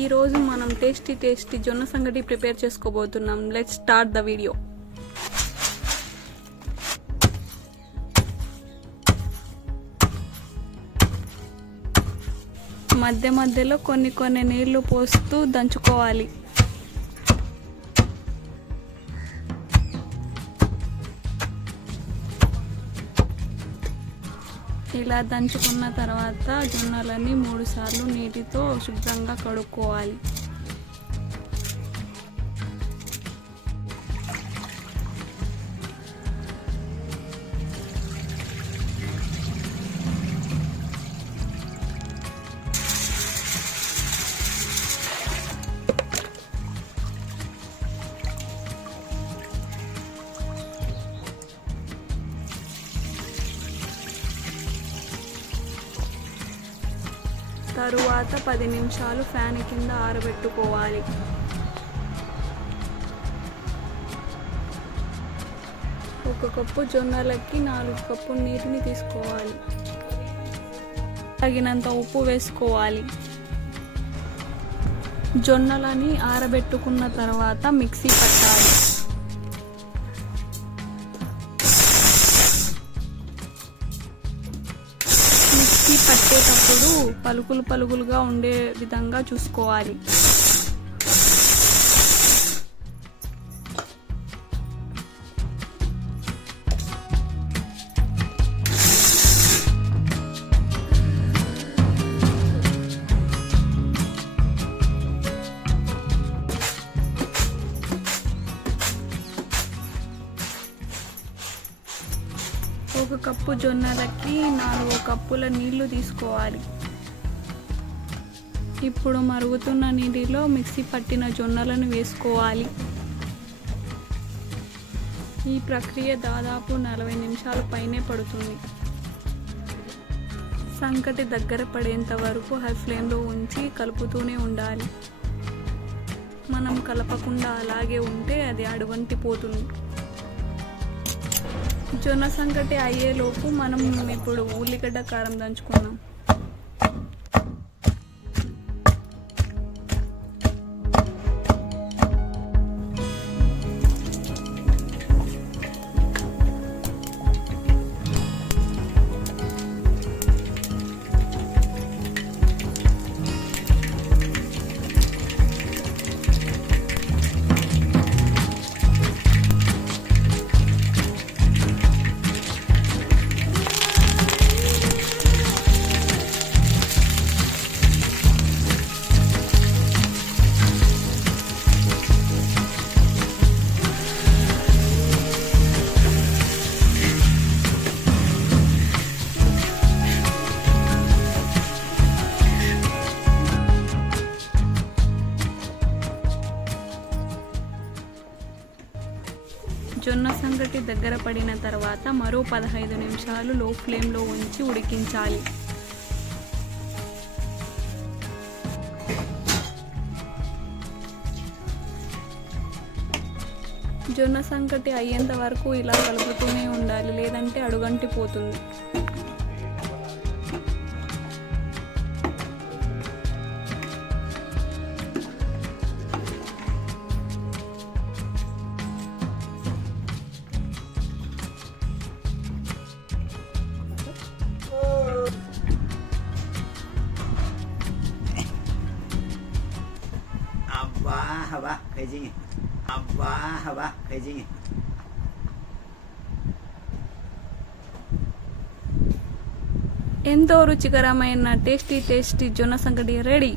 ఈ రోజు మనం టేస్టీ జొన్న సంగటి ప్రిపేర్ చేసుకోబోతున్నాం. Let's start the video. మధ్యలో కొన్ని నీళ్లు పోస్తూ దంచుకోవాలి. ఇలా దంచుకున్న తర్వాత జొన్నలని 3 సార్లు నీటితో శుభ్రంగా కడుక్కోవాలి. తరువాత 10 నిమిషాలు ఫ్యాన్ కింద ఆరబెట్టుకోవాలి. ఒక కప్పు జొన్నలకి 4 కప్పుల నీటిని తీసుకోవాలి. తగినంత ఉప్పు వేసుకోవాలి. జొన్నలని ఆరబెట్టుకున్న తర్వాత మిక్సీ పట్టాలి. పట్టేటప్పుడు పలుకులుగా ఉండే విధంగా చూసుకోవాలి. ఒక కప్పు జొన్నలకి 4 కప్పుల నీళ్లు తీసుకోవాలి. ఇప్పుడు మరుగుతున్న నీటిలో మిక్సీ పట్టిన జొన్నలను వేసుకోవాలి. ఈ ప్రక్రియ దాదాపు 40 నిమిషాల పైనే పడుతుంది. సంగటి దగ్గర పడేంత వరకు హై ఫ్లేమ్లో ఉంచి కలుపుతూనే ఉండాలి. మనం కలపకుండా అలాగే ఉంటే అది అడుగంటిపోతుంది. జొన్న సంగటి అయ్యేలోపు మనం ఇప్పుడు ఉల్లిగడ్డ కారం దంచుకుందాం. జొన్న సంగటి దగ్గర పడిన తర్వాత మరో 15 నిమిషాలు లో ఫ్లేమ్లో ఉంచి ఉడికించాలి. జొన్న సంగటి అయ్యేంత వరకు ఇలా కలుపుతూనే ఉండాలి, లేదంటే అడుగంటిపోతుంది. ఎంతో రుచికరమైన టేస్టీ జొన్న సంగటి రెడీ.